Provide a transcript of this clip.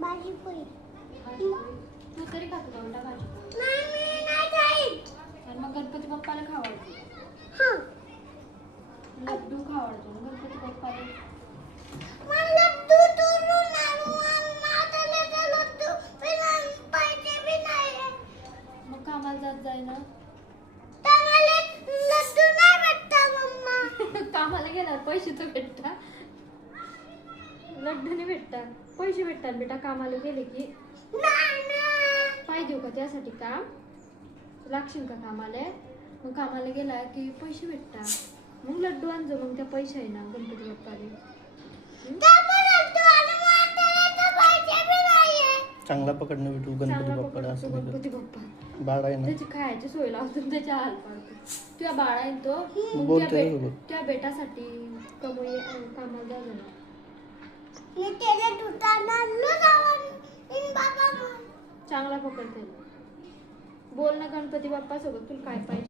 भाजी पोळी तू तरी खातो का बेटा भाजी पोळी? नाही मी नाही खाईत. आणि मग गणपती बाप्पाला खावाडतो, हां लड्डू खावाडतो ना गणपती बाप्पाला. मला लड्डू तोडून आणू आणि माझ्याला ते लड्डू बिना पैसे बी नाही. मग कामाला जात जाय ना. तर मला लड्डू नाही भेटत मम्मा. कामाला गेल्यावर पैसे तर भेटतात, लड्डू नाही भेटतात. पैसे भेटतात बेटा कामाला गेले की. नाही ना. पाय देऊ का त्यासाठी काम? लागशील का कामाला? मग कामाला गेला की पैसे भेटतात, मग लड्डू आणजो. मग त्या पैसे आहे ना गणपती बाप्पाला. चांगला पकडणं भेटू गणपती चांगला बाप्पाला पकडतो असं गणपती बाप्पा. बाळ आहे ना त्याची खायची सोय लावतो, त्याच्या हाल पाडतो. तुझ्या बाळा आहे तो, मग बोलतोय बघ. त्या बेटासाठी कमवून कामाला जायचं ना. मी त्याला दुधाला इन बाबा चांगला पकडते. बोल ना गणपती बाप्पा सोबत तुला काय पाहिजे.